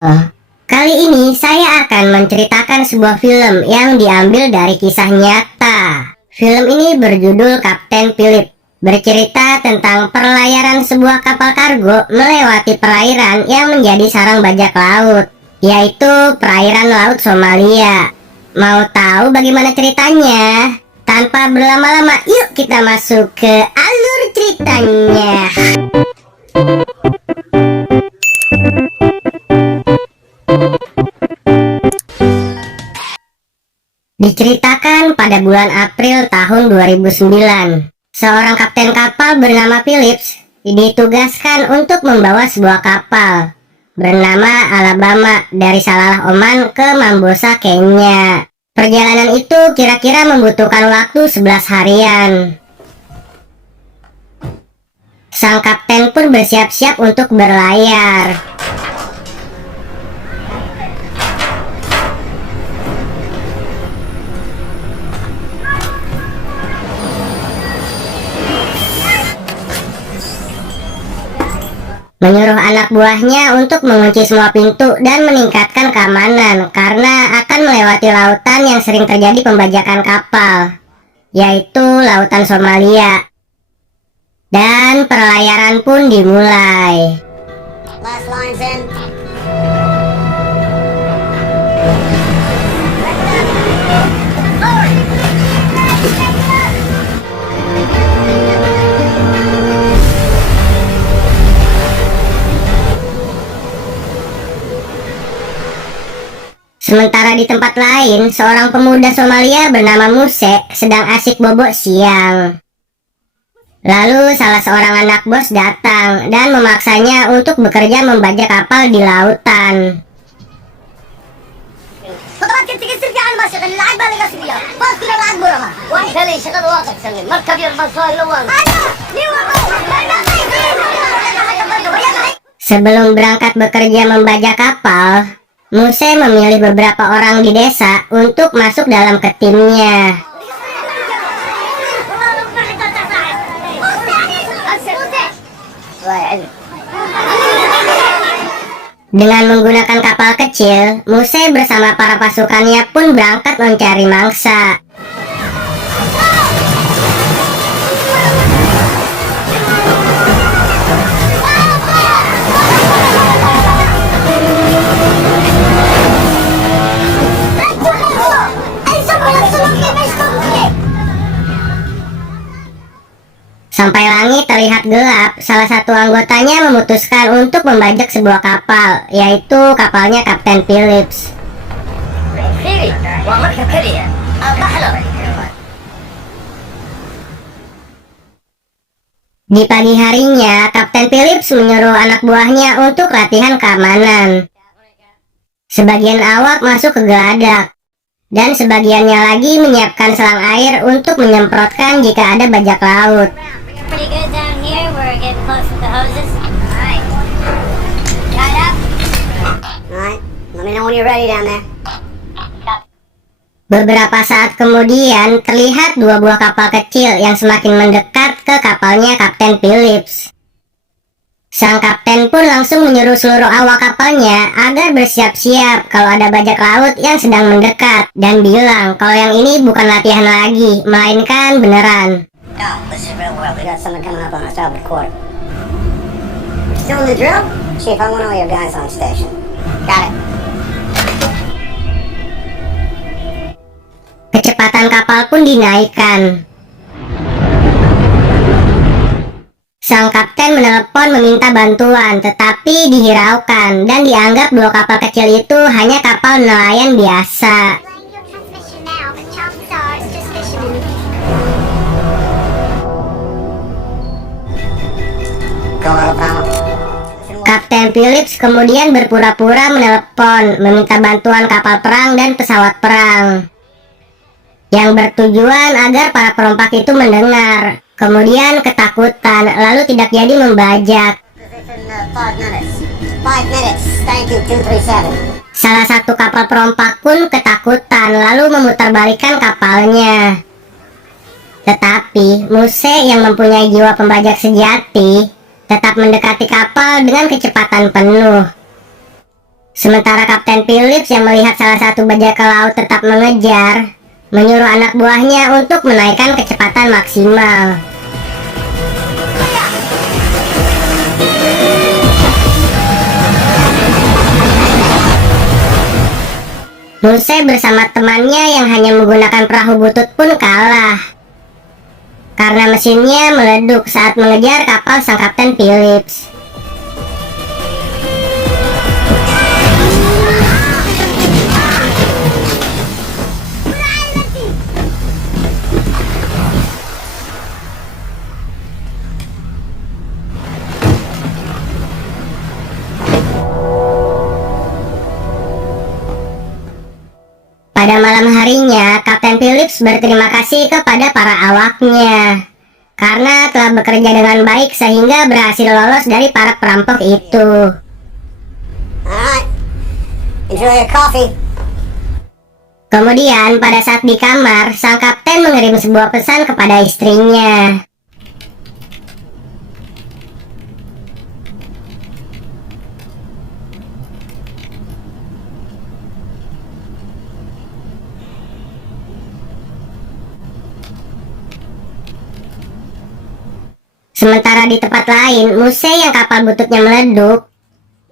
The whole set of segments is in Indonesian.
Kali ini saya akan menceritakan sebuah film yang diambil dari kisah nyata. Film ini berjudul Kapten Philip, bercerita tentang perlayaran sebuah kapal kargo melewati perairan yang menjadi sarang bajak laut, yaitu perairan Laut Somalia. Mau tahu bagaimana ceritanya? Tanpa berlama-lama, yuk kita masuk ke alur ceritanya. Diceritakan pada bulan April tahun 2009, seorang kapten kapal bernama Phillips ditugaskan untuk membawa sebuah kapal bernama Alabama dari Salalah Oman ke Mambosa, Kenya. Perjalanan itu kira-kira membutuhkan waktu 11 harian. Sang kapten pun bersiap-siap untuk berlayar. Menyuruh anak buahnya untuk mengunci semua pintu dan meningkatkan keamanan karena akan melewati lautan yang sering terjadi pembajakan kapal, yaitu Lautan Somalia. Dan perlayaran pun dimulai. Last lines in. Sementara di tempat lain, seorang pemuda Somalia bernama Muse sedang asik bobok siang. Lalu salah seorang anak bos datang dan memaksanya untuk bekerja membajak kapal di lautan. Sebelum berangkat bekerja membajak kapal, Muse memilih beberapa orang di desa untuk masuk dalam ke timnya. Dengan menggunakan kapal kecil, Muse bersama para pasukannya pun berangkat mencari mangsa. Sampai langit terlihat gelap, salah satu anggotanya memutuskan untuk membajak sebuah kapal, yaitu kapalnya Kapten Phillips. Di pagi harinya, Kapten Phillips menyuruh anak buahnya untuk latihan keamanan. Sebagian awak masuk ke geladak, dan sebagiannya lagi menyiapkan selang air untuk menyemprotkan jika ada bajak laut. Pretty good down here. We're getting close with the hoses. Alright. Got up. Alright. Let me know when you're ready down there. Beberapa saat kemudian, terlihat dua buah kapal kecil yang semakin mendekat ke kapalnya Kapten Phillips. Sang kapten pun langsung menyuruh seluruh awak kapalnya agar bersiap-siap kalau ada bajak laut yang sedang mendekat, dan bilang kalau yang ini bukan latihan lagi, melainkan beneran. Oh, this is real world. We got someone coming up on our starboard quarter. Still in the drill? Chief, I want all your guys on station. Got it. Kecepatan kapal pun dinaikkan. Sang kapten menelepon meminta bantuan, tetapi dihiraukan dan dianggap dua kapal kecil itu hanya kapal nelayan biasa. Kapten Phillips kemudian berpura-pura menelepon meminta bantuan kapal perang dan pesawat perang, yang bertujuan agar para perompak itu mendengar. Kemudian ketakutan, lalu tidak jadi membajak. Salah satu kapal perompak pun ketakutan, lalu memutarbalikkan kapalnya. Tetapi Muse yang mempunyai jiwa pembajak sejati tetap mendekati kapal dengan kecepatan penuh. Sementara Kapten Phillips yang melihat salah satu bajak laut tetap mengejar, menyuruh anak buahnya untuk menaikkan kecepatan maksimal. Murse bersama temannya yang hanya menggunakan perahu butut pun kalah, karena mesinnya meleduk saat mengejar kapal sang Kapten Phillips. Pada malam harinya, Kapten Phillips berterima kasih kepada para awaknya karena telah bekerja dengan baik sehingga berhasil lolos dari para perampok itu. Alright. Enjoy your coffee. Kemudian pada saat di kamar, sang kapten mengirim sebuah pesan kepada istrinya. Sementara di tempat lain, Murse yang kapal bututnya meleduk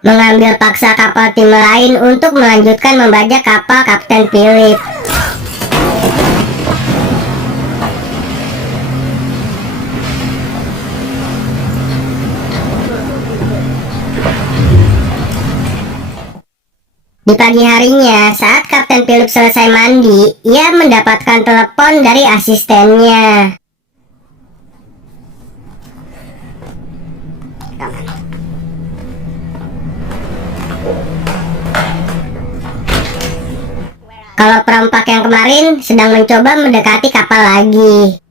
mengambil paksa kapal tim lain untuk melanjutkan membajak kapal Kapten Phillips. Di pagi harinya, saat Kapten Phillips selesai mandi, ia mendapatkan telepon dari asistennya. Kalau perompak yang kemarin sedang mencoba mendekati kapal lagi.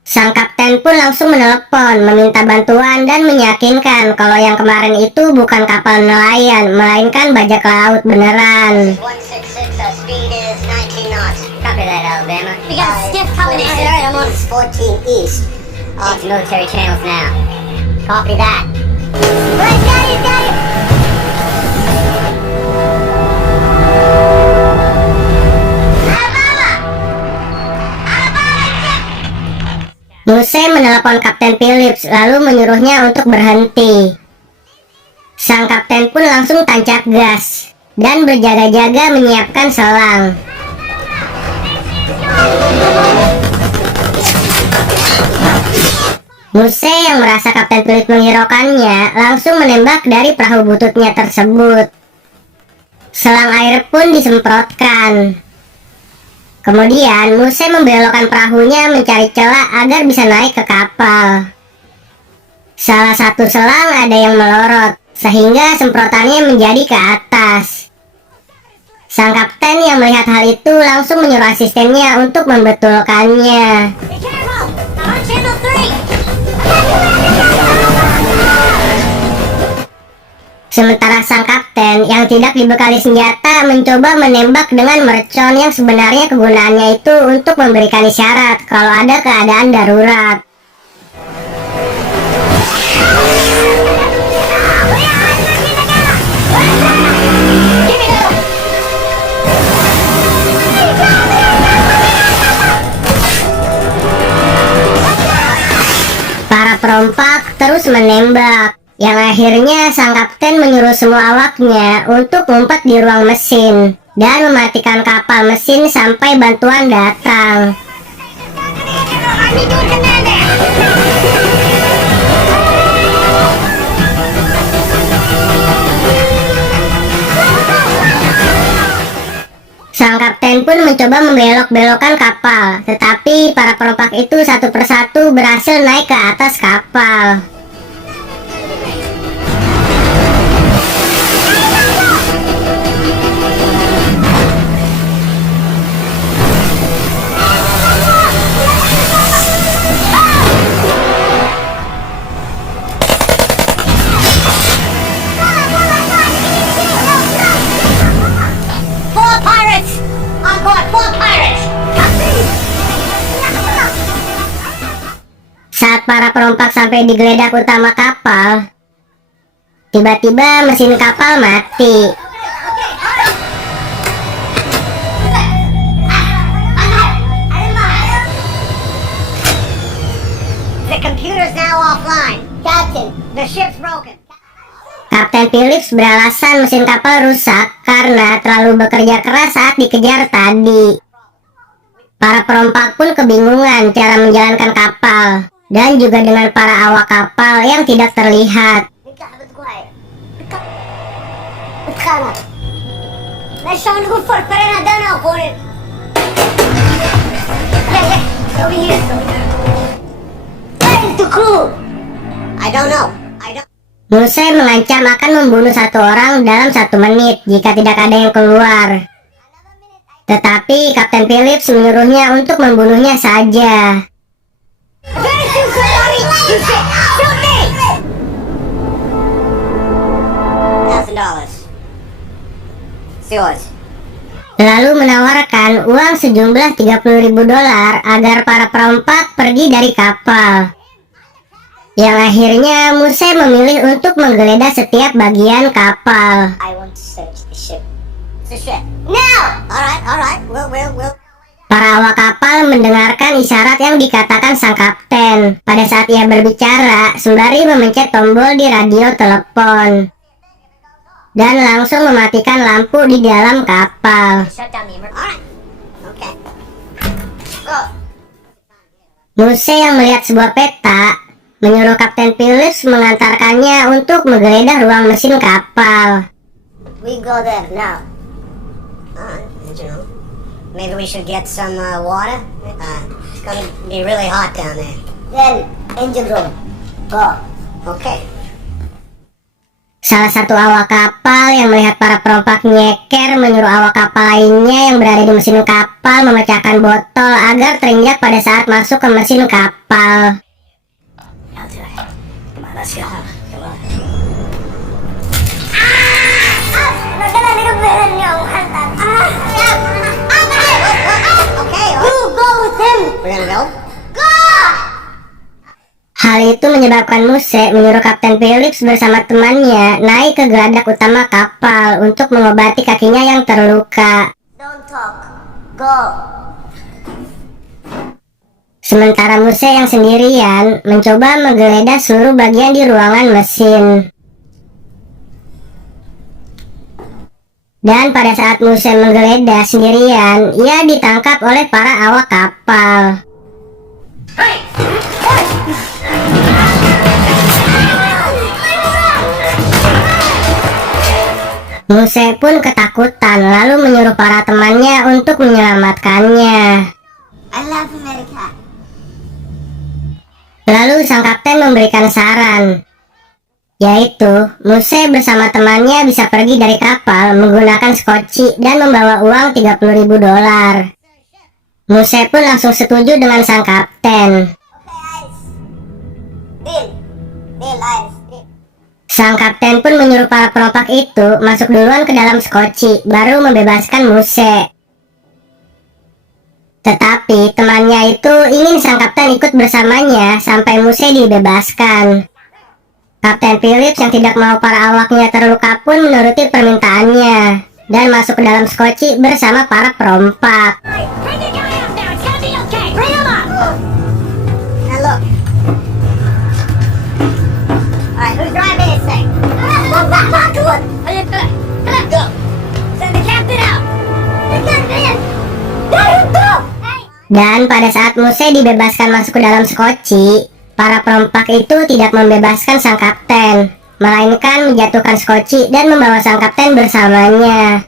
Sang kapten pun langsung menelepon, meminta bantuan dan meyakinkan kalau yang kemarin itu bukan kapal nelayan, melainkan bajak laut beneran. 166, speed is 19 knots. Copy that, Alabama. We got a stiff coming in. Alright, I'm on 14 east. Into military channels now. Copy that. Right, got it, got it. Murse menelepon Kapten Phillips lalu menyuruhnya untuk berhenti. Sang kapten pun langsung tancap gas dan berjaga-jaga menyiapkan selang. Murse yang merasa Kapten Phillips menghiraukannya langsung menembak dari perahu bututnya tersebut. Selang air pun disemprotkan. Kemudian Murse membelokkan perahunya mencari celah agar bisa naik ke kapal. Salah satu selang ada yang melorot, sehingga semprotannya menjadi ke atas. Sang kapten yang melihat hal itu langsung menyuruh asistennya untuk membetulkannya. Be careful. I'm on channel 3. Sementara sang kapten yang tidak dibekali senjata mencoba menembak dengan mercon yang sebenarnya kegunaannya itu untuk memberikan isyarat kalau ada keadaan darurat. Para perompak terus menembak, yang akhirnya sang kapten menyuruh semua awaknya untuk ngumpet di ruang mesin dan mematikan kapal mesin sampai bantuan datang. Sang kapten pun mencoba membelok-belokkan kapal, tetapi para perompak itu satu persatu berhasil naik ke atas kapal. Four pirates! On board, 4 pirates! Saat para perompak sampai di geledak utama kapal, tiba-tiba mesin kapal mati. now offline. Captain, the ship's broken. Kapten Phillips beralasan mesin kapal rusak karena terlalu bekerja keras saat dikejar tadi. Para perompak pun kebingungan cara menjalankan kapal, dan juga dengan para awak kapal yang tidak terlihat. I don't know. Muse mengancam akan membunuh satu orang dalam 1 menit jika tidak ada yang keluar. Tetapi Kapten Phillips menyuruhnya untuk membunuhnya saja. Lalu menawarkan uang sejumlah $30.000 agar para perompak pergi dari kapal. Yang akhirnya Muse memilih untuk menggeledah setiap bagian kapal. I want to search the ship. The ship. Now! Alright. We'll. Para awak kapal mendengarkan isyarat yang dikatakan sang kapten pada saat ia berbicara sembari memencet tombol di radio telepon. Dan langsung mematikan lampu di dalam kapal. Shut down the emergency. Alright. Okay. Go. Muse yang melihat sebuah peta menyuruh Kapten Phillips mengantarkannya untuk menggeledah ruang mesin kapal. We go there now. You know, maybe we should get some water. It's gonna be really hot down there. Then, engine room. Go. Okay. Salah satu awak kapal yang melihat para perompak nyeker menyuruh awak kapal lainnya yang berada di mesin kapal memecahkan botol agar terinjak pada saat masuk ke mesin kapal. Let's go. Hal itu menyebabkan Muse menyuruh Kapten Phillips bersama temannya naik ke geladak utama kapal untuk mengobati kakinya yang terluka. Don't talk. Go. Sementara Muse yang sendirian mencoba menggeledah seluruh bagian di ruangan mesin. Dan pada saat Muse menggeledah sendirian, ia ditangkap oleh para awak kapal. Muse pun ketakutan lalu menyuruh para temannya untuk menyelamatkannya. I love America. Lalu sang kapten memberikan saran, yaitu Muse bersama temannya bisa pergi dari kapal menggunakan skoci dan membawa uang $30.000. Muse pun langsung setuju dengan sang kapten. Deal, Iris. Sang kapten pun menyuruh para perompak itu masuk duluan ke dalam skoci, baru membebaskan Muse. Tetapi temannya itu ingin sang kapten ikut bersamanya sampai Muse dibebaskan. Kapten Phillips yang tidak mau para awaknya terluka pun menuruti permintaannya dan masuk ke dalam skoci bersama para perompak. Alright, who's driving this thing? Go. Send the captain out. The captain. Go. Dan pada saat Muse dibebaskan masuk ke dalam skoci, para perompak itu tidak membebaskan sang kapten, melainkan menjatuhkan skoci dan membawa sang kapten bersamanya.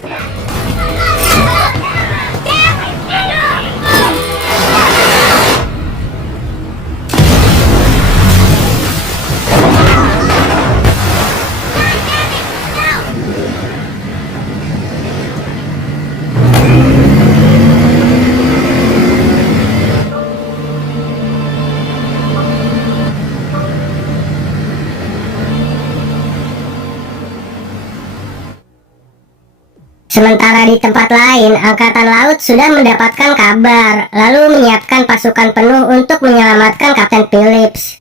Sementara di tempat lain, Angkatan Laut sudah mendapatkan kabar, lalu menyiapkan pasukan penuh untuk menyelamatkan Kapten Phillips.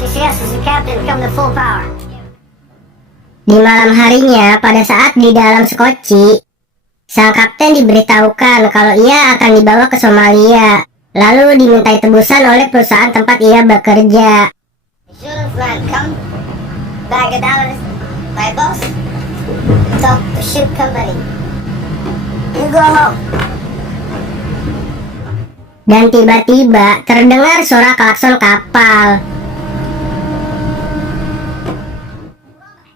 CCS is the captain. Come to full power. Di malam harinya, pada saat di dalam skoci, sang kapten diberitahukan kalau ia akan dibawa ke Somalia lalu dimintai tebusan oleh perusahaan tempat ia bekerja. Insurance man, come. Bag of dollars. My boss. Talk to ship company. You go home. Dan tiba-tiba terdengar suara klakson kapal.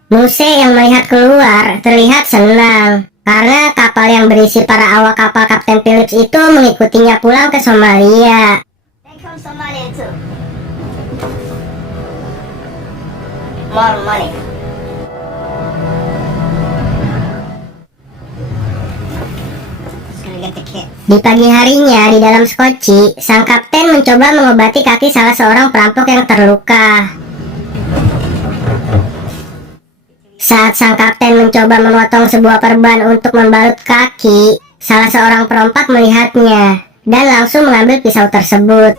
Muse yang melihat keluar terlihat senang karena kapal yang berisi para awak kapal Kapten Phillips itu mengikutinya pulang ke Somalia. They come Somalia too. More money. Just gonna get the kid. Di pagi harinya di dalam skoci, sang kapten mencoba mengobati kaki salah seorang perampok yang terluka. Saat sang kapten mencoba memotong sebuah perban untuk membalut kaki, salah seorang perompak melihatnya dan langsung mengambil pisau tersebut.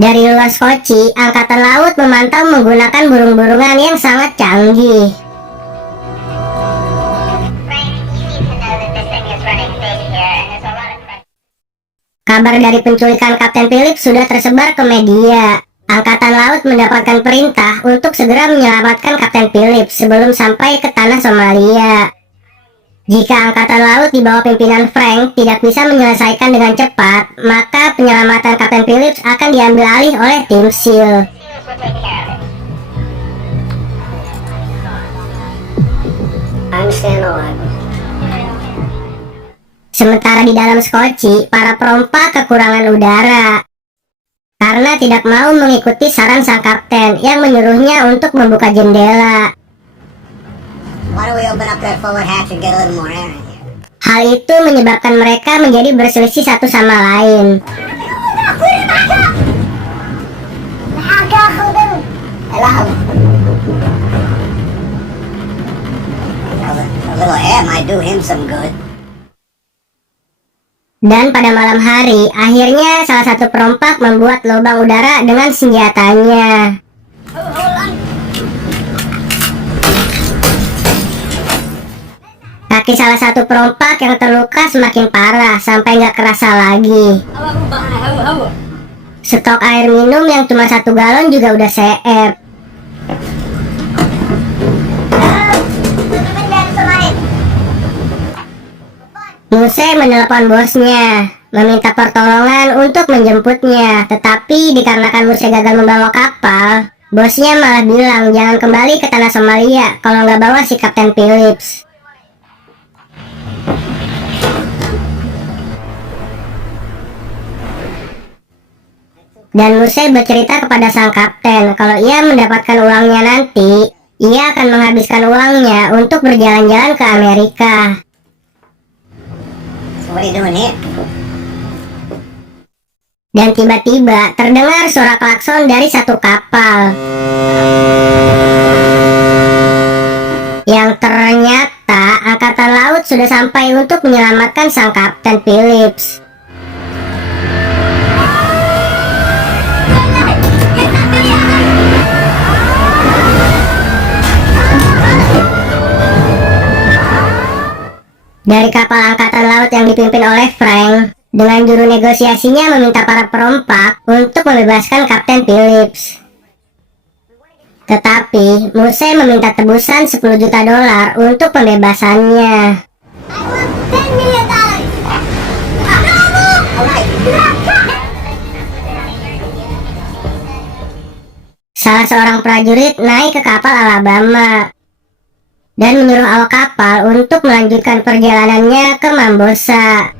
Dari luar skoci, angkatan laut memantau menggunakan burung-burungan yang sangat canggih. Kabar dari penculikan Kapten Phillips sudah tersebar ke media. Angkatan laut mendapatkan perintah untuk segera menyelamatkan Kapten Phillips sebelum sampai ke tanah Somalia. Jika angkatan laut di bawah pimpinan Frank tidak bisa menyelesaikan dengan cepat, maka penyelamatan Kapten Phillips akan diambil alih oleh tim SEAL. I understand all that. Sementara di dalam skoci, para perompak kekurangan udara karena tidak mau mengikuti saran sang kapten yang menyuruhnya untuk membuka jendela. Why don't we open up that forward hatch and get a little more air in here? Hal itu menyebabkan mereka menjadi berselisih satu sama lain. A little air might do him some good. Dan pada malam hari, akhirnya salah satu perompak membuat lubang udara dengan senjatanya. Kaki salah satu perompak yang terluka semakin parah sampai nggak kerasa lagi. Stok air minum yang cuma 1 galon juga udah seep. Muse menelepon bosnya, meminta pertolongan untuk menjemputnya. Tetapi dikarenakan Muse gagal membawa kapal, bosnya malah bilang jangan kembali ke tanah Somalia kalau nggak bawa si Kapten Phillips. Dan Muse bercerita kepada sang kapten kalau ia mendapatkan uangnya nanti, ia akan menghabiskan uangnya untuk berjalan-jalan ke Amerika. What are you doing here? Dan tiba-tiba terdengar suara klakson dari satu kapal yang ternyata angkatan laut sudah sampai untuk menyelamatkan sang Kapten Phillips. Dari kapal angkatan laut yang dipimpin oleh Frank, dengan juru negosiasinya meminta para perompak untuk membebaskan Kapten Phillips. Tetapi Muse meminta tebusan $10 juta untuk pembebasannya. Salah seorang prajurit naik ke kapal Alabama dan menyuruh awak kapal untuk melanjutkan perjalanannya ke Mambosa.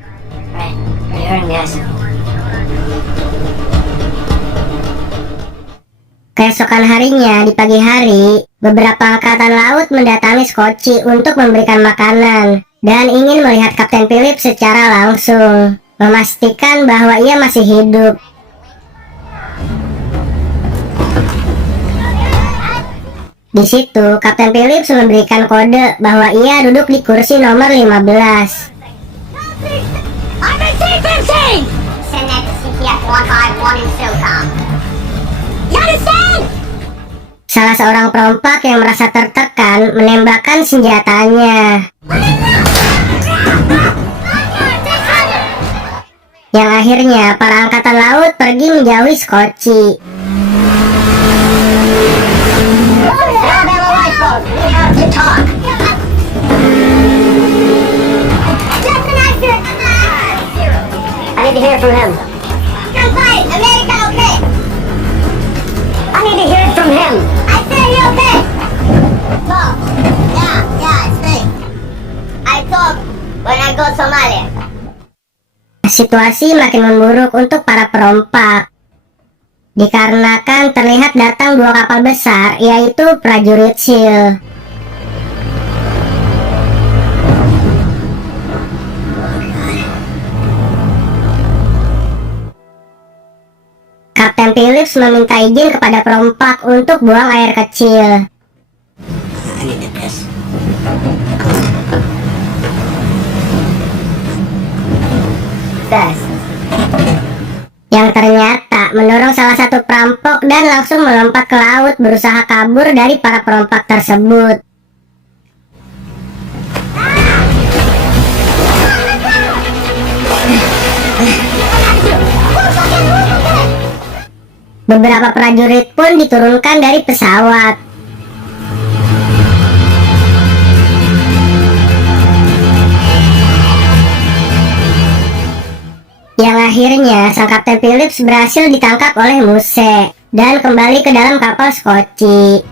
Keesokan harinya di pagi hari, beberapa angkatan laut mendatangi Skoci untuk memberikan makanan dan ingin melihat Kapten Phillips secara langsung, memastikan bahwa ia masih hidup. Di situ, Kapten Phillips memberikan kode bahwa ia duduk di kursi nomor 15. Send that to CPF 151 in SOCOM. You understand? Salah seorang perompak yang merasa tertekan menembakkan senjatanya. Yang akhirnya para angkatan laut pergi menjauhi Skoci. Alabama lifeboat, we have to talk. I need to hear from him. I'm fine. America, okay. I need to hear it from him. I said you okay. No. Yeah, it's me. I talk when I go Somalia. Situasi makin memburuk untuk para perompak. Dikarenakan terlihat datang dua kapal besar, yaitu prajurit SEAL. Kapten Phillips meminta izin kepada perompak untuk buang air kecil. I need to piss. Fast. Yang ternyata mendorong salah satu perampok dan langsung melompat ke laut berusaha kabur dari para perompak tersebut. Beberapa prajurit pun diturunkan dari pesawat. Yang akhirnya sang Kapten Phillips berhasil ditangkap oleh Muse dan kembali ke dalam kapal Skoci.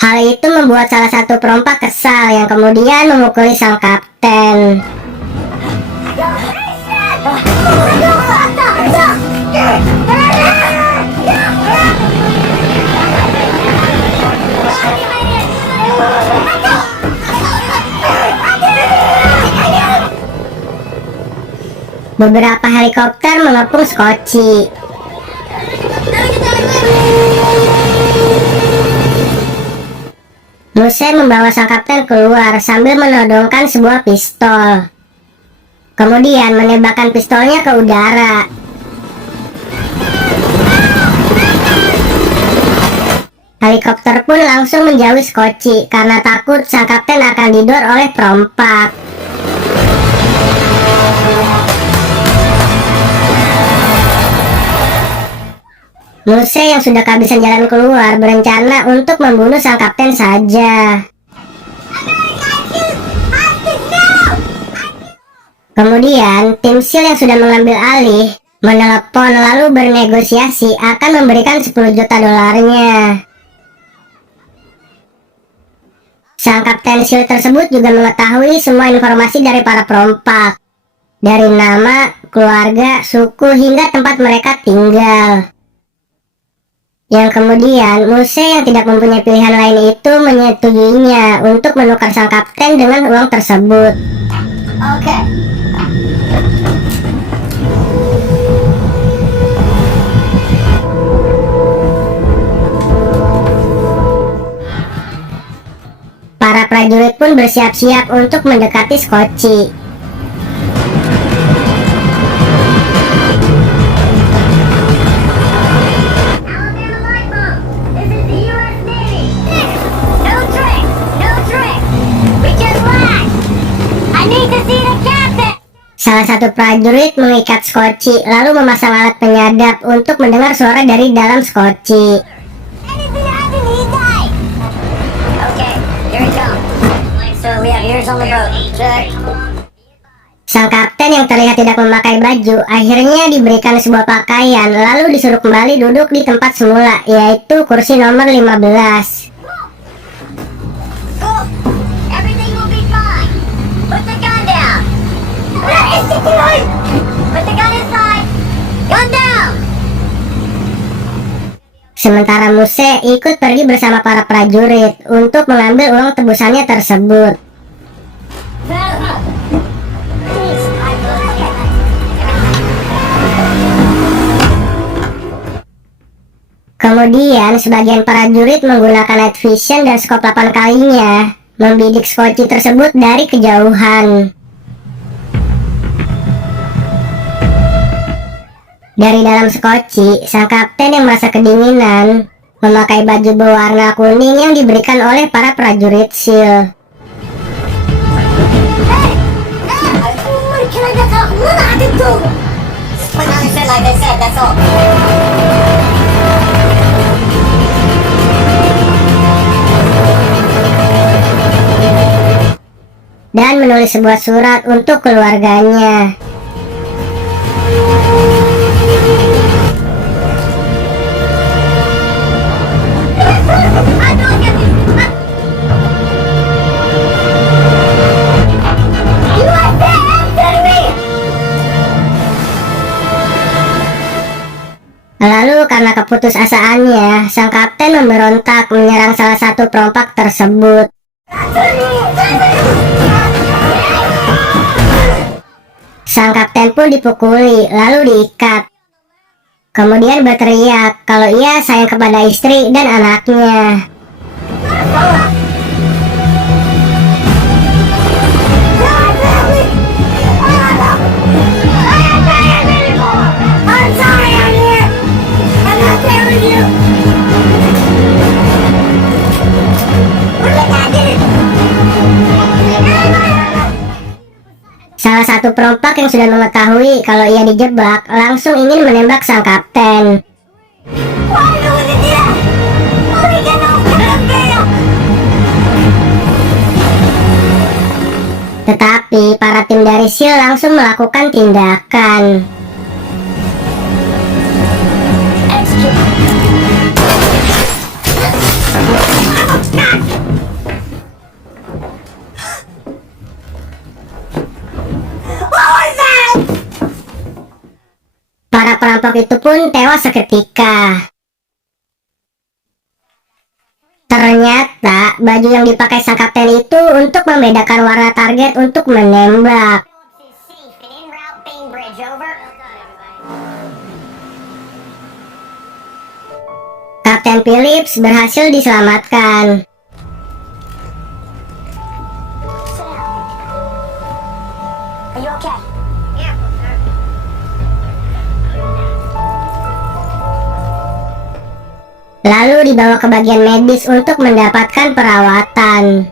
Hal itu membuat salah satu perompak kesal yang kemudian memukuli sang kapten. Beberapa helikopter mengepung Skoci. Muse membawa sang kapten keluar sambil menodongkan sebuah pistol. Kemudian menembakkan pistolnya ke udara. Helikopter pun langsung menjauhi Skoci karena takut sang kapten akan didor oleh perompak. Muse yang sudah kehabisan jalan keluar berencana untuk membunuh sang kapten saja. Kemudian tim SEAL yang sudah mengambil alih menelepon lalu bernegosiasi akan memberikan 10 juta dolarnya. Sang kapten SEAL tersebut juga mengetahui semua informasi dari para perompak, dari nama, keluarga, suku, hingga tempat mereka tinggal. Yang kemudian Muse yang tidak mempunyai pilihan lain itu menyetujuinya untuk menukar sang kapten dengan uang tersebut. Okay. Para prajurit pun bersiap-siap untuk mendekati Skoci. Salah satu prajurit mengikat Skoci lalu memasang alat penyadap untuk mendengar suara dari dalam Skoci. Okay, here it comes. So we have ears on the boat. Check. Sang kapten yang terlihat tidak memakai baju akhirnya diberikan sebuah pakaian lalu disuruh kembali duduk di tempat semula, yaitu kursi nomor 15. Go. Everything will be fine. Put the gun down. Put the gun inside. Gun down. Sementara Muse ikut pergi bersama para prajurit untuk mengambil uang tebusannya tersebut. Kemudian sebagian prajurit menggunakan night vision dan skop 8 kalinya membidik Skoci tersebut dari kejauhan. Dari dalam Skoci, sang kapten yang merasa kedinginan memakai baju berwarna kuning yang diberikan oleh para prajurit SEAL. Dan menulis sebuah surat untuk keluarganya. Lalu karena keputusasaannya, sang kapten memberontak menyerang salah satu perompak tersebut. Sang kapten pun dipukuli, lalu diikat. Kemudian berteriak kalau ia sayang kepada istri dan anaknya. Salah satu perompak yang sudah mengetahui kalau ia dijebak langsung ingin menembak sang kapten. Tetapi para tim dari SEAL langsung melakukan tindakan. Para perampok itu pun tewas seketika. Ternyata baju yang dipakai sang kapten itu untuk membedakan warna target untuk menembak. Kapten Phillips berhasil diselamatkan. Are you okay? Lalu dibawa ke bagian medis untuk mendapatkan perawatan.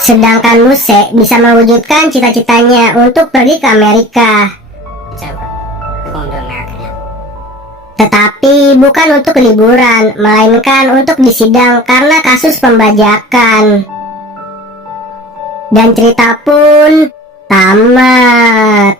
Sedangkan Muse bisa mewujudkan cita-citanya untuk pergi ke Amerika. Tetapi bukan untuk liburan, melainkan untuk disidang karena kasus pembajakan. Dan cerita pun tamat.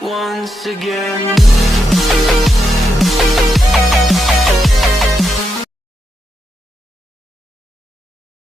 Once again.